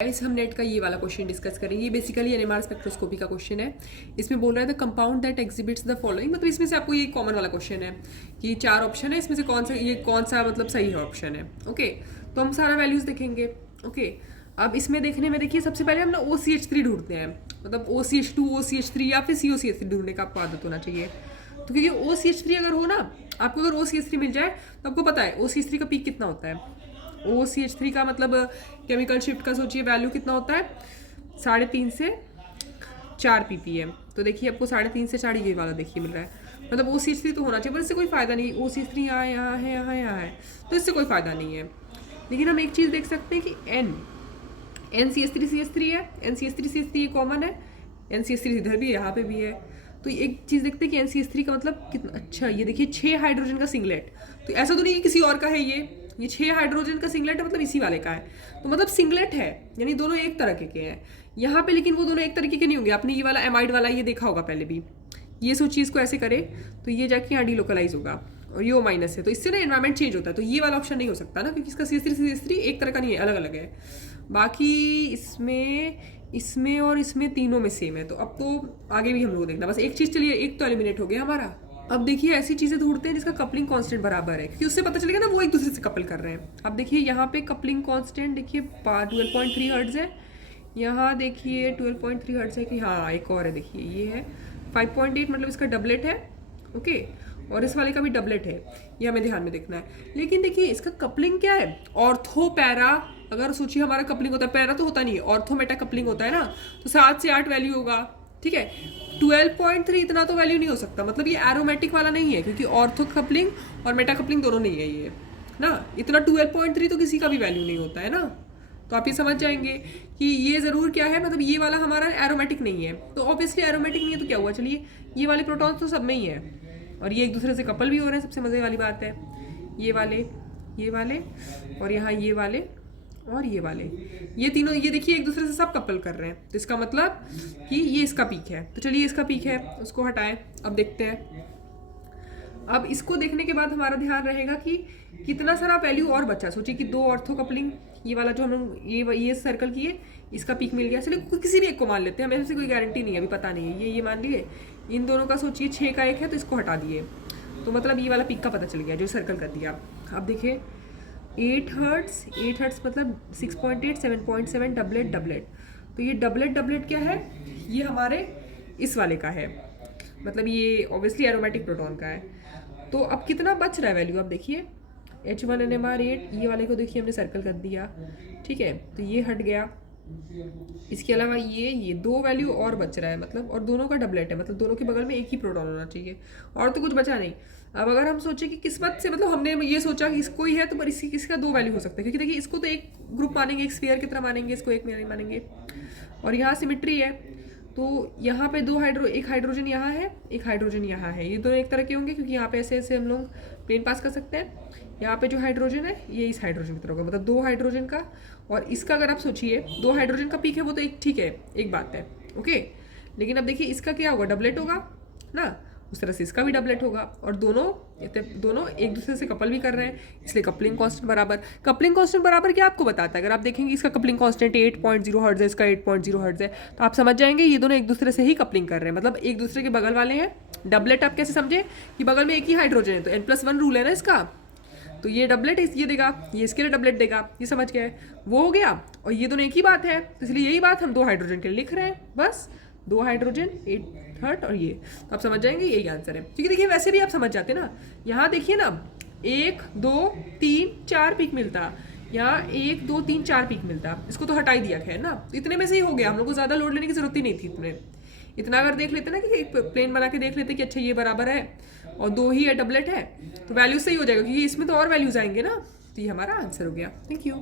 Guys हम net का ये वाला क्वेश्चन डिस्कस करेंगे। ये बेसिकली एनएमआर स्पेक्ट्रोस्कोपी का क्वेश्चन है। इसमें बोल रहा है the compound that exhibits the following, मतलब इसमें से आपको ये कॉमन वाला क्वेश्चन है कि 4 ऑप्शन है, इसमें से कौन सा मतलब सही है ऑप्शन है। ओके, तो हम सारा वैल्यूज देखेंगे। ओके, अब इसमें देखने में देखिए सबसे पहले हम ना OCH3 ढूंढते हैं, मतलब OCH2 OCH3 या फिर COCH3 ढूंढने का आपको आदत होना चाहिए। तो क्योंकि OCH3 अगर हो ना, आपको अगर OCH3 मिल जाए तो आपको पता है OCH3 का पीक कितना होता है। OCH3 का मतलब केमिकल शिफ्ट का सोचिए वैल्यू कितना होता है, 3.5 से 4 ppm। तो देखिए आपको 3.5 से 4 ये वाला देखिए मिल रहा है, मतलब OCH3 तो होना चाहिए, पर इससे कोई फायदा नहीं। OCH3 यहाँ यहाँ है, तो इससे कोई फायदा नहीं है। लेकिन हम एक चीज़ देख सकते हैं कि NCH3CH3 है, NCH3CH3 ये कॉमन है, NCH3 इधर भी है, यहाँ पे भी है। तो एक चीज़ देखते हैं कि NCH3 का मतलब कितना, अच्छा ये देखिए 6 हाइड्रोजन का सिंगलेट। तो ऐसा तो नहीं कि किसी और का है, ये 6 हाइड्रोजन का सिंगलेट है, मतलब इसी वाले का है। तो मतलब सिंगलेट है, यानी दोनों एक तरह के हैं यहाँ पे। लेकिन वो दोनों एक तरीके के नहीं होंगे। आपने ये वाला एमाइड वाला ये देखा होगा पहले भी। ये सोचिए इसको ऐसे करे तो ये जाके यहाँ डिलोकलाइज होगा और ये O- है, तो इससे ना एनवायरमेंट चेंज होता है। तो ये वाला ऑप्शन नहीं हो सकता ना, क्योंकि इसका CH3 एक तरह का नहीं है, अलग अलग है। बाकी इसमें और इसमें तीनों में सेम है। तो अब तो आगे भी हम लोग देखना, बस एक चीज़, चलिए एक तो एलिमिनेट हो गया हमारा। अब देखिए ऐसी चीज़ें ढूंढते हैं जिसका कपलिंग कांस्टेंट बराबर है, क्योंकि उससे पता चलेगा ना वो एक दूसरे से कपल कर रहे हैं। अब देखिए यहाँ पे कपलिंग कांस्टेंट देखिए 12.3 हर्ट्ज है, यहाँ देखिए 12.3 हर्ट्ज है कि हाँ एक और है, देखिए ये है 5.8, मतलब इसका डबलेट है। ओके, और इस वाले का भी डबलेट है, ये हमें ध्यान में देखना है। लेकिन देखिए इसका कपलिंग क्या है, ऑर्थो पैरा। अगर सोचिए हमारा कपलिंग होता है, पैरा तो होता नहीं है, ऑर्थो मेटा कपलिंग होता है ना, तो 7 से 8 वैल्यू होगा। ठीक है, 12.3 इतना तो वैल्यू नहीं हो सकता, मतलब ये एरोमेटिक वाला नहीं है, क्योंकि ऑर्थो कपलिंग और मेटा कपलिंग दोनों नहीं है ये ना। इतना 12.3 तो किसी का भी वैल्यू नहीं होता है ना। तो आप ये समझ जाएंगे कि ये ज़रूर क्या है, मतलब ये वाला हमारा एरोमेटिक नहीं है। तो ऑब्वियसली एरोमेटिक नहीं है तो क्या हुआ, चलिए ये वाले प्रोटॉन्स तो सब में ही है, और ये एक दूसरे से कपल भी हो रहे हैं, सबसे मज़े वाली बात है। ये वाले और यहाँ ये वाले और ये वाले, ये तीनों ये देखिए एक दूसरे से सब कपल कर रहे हैं। तो इसका मतलब कि ये इसका पीक है। तो चलिए इसका पीक है, उसको हटाएं। अब देखते हैं। अब इसको देखने के बाद हमारा ध्यान रहेगा कि कितना सारा वैल्यू और बचा। सोचिए कि 2 ऑर्थो कपलिंग, ये वाला जो हम लोग ये सर्कल किए, इसका पीक मिल गया। चलिए किसी भी एक को मान लेते हैं, हमें से कोई गारंटी नहीं है, अभी पता नहीं है। ये मान लिए, इन दोनों का सोचिए 6 का 1 है, तो इसको हटा दिए, तो मतलब ये वाला पीक का पता चल गया जो सर्कल कर दिया। अब देखिए 8 हर्ट्स मतलब 6.8 7.7 डबलेट। तो ये डबलेट क्या है, ये हमारे इस वाले का है, मतलब ये ऑब्वियसली एरोमेटिक प्रोटॉन का है। तो अब कितना बच रहा है वैल्यू, अब देखिए H1 NMR 8, ये वाले को देखिए हमने सर्कल कर दिया। ठीक है, तो ये हट गया। इसके अलावा ये 2 वैल्यू और बच रहा है, मतलब और दोनों का डबलेट है, मतलब दोनों के बगल में एक ही प्रोटॉन होना चाहिए, और तो कुछ बचा नहीं। अब अगर हम सोचे कि किस्मत से, मतलब हमने ये सोचा कि इसको ही है, तो पर इसका 2 वैल्यू हो सकता है, क्योंकि देखिए इसको तो एक ग्रुप मानेंगे, एक स्फीयर की तरह मानेंगे, इसको एक में नहीं मानेंगे। और यहाँ सिमिट्री है, तो यहाँ पे एक हाइड्रोजन यहाँ है, एक हाइड्रोजन यहाँ है। ये दोनों एक तरह के होंगे, क्योंकि यहाँ पे ऐसे ऐसे हम लोग प्लेन पास कर सकते हैं। यहाँ पे जो हाइड्रोजन है ये इस हाइड्रोजन की तरह होगा, मतलब 2 हाइड्रोजन का। और इसका अगर आप सोचिए 2 हाइड्रोजन का पीक है, वो तो एक ठीक है, एक बात है। ओके, लेकिन अब देखिए इसका क्या होगा, डबलेट होगा ना, उस तरह से इसका भी डबलेट होगा। और दोनों एक दूसरे से कपल भी कर रहे हैं, इसलिए कपलिंग कांस्टेंट बराबर। कपलिंग कांस्टेंट बराबर क्या आपको बताता है, अगर आप देखेंगे इसका कपलिंग कांस्टेंट 8.0 हर्ट्ज है, इसका 8.0 हर्ट्ज है, तो आप समझ जाएंगे ये दोनों एक दूसरे से ही कपलिंग कर रहे हैं, मतलब एक दूसरे के बगल वाले हैं। डबलेट आप कैसे समझे कि बगल में एक ही हाइड्रोजन है, तो N+1 रूल है ना इसका, तो ये डबलेट ये देगा, ये इसके लिए डबलेट देगा, ये समझ गए, वो हो गया। और ये दोनों एक ही बात है, तो इसलिए यही बात हम 2 हाइड्रोजन के लिए लिख रहे हैं, बस 2 हाइड्रोजन 8 हर्ट और ये, तो आप समझ जाएंगे यही आंसर है। क्योंकि देखिए वैसे भी आप समझ जाते ना, यहाँ देखिए ना 1 2 3 4 पीक मिलता, यहाँ 1 2 3 4 पीक मिलता, इसको तो हटा ही दिया खैर ना, तो इतने में से ही हो गया। हम लोग को ज़्यादा लोड लेने की जरूरत ही नहीं थी। इतना अगर देख लेते ना कि एक प्लेन बना के देख लेते कि अच्छा ये बराबर है और 2 ही है, डबलेट है, तो वैल्यू सही हो जाएगा, क्योंकि इसमें तो और वैल्यूज आएंगे ना। तो ये हमारा आंसर हो गया। Thank you.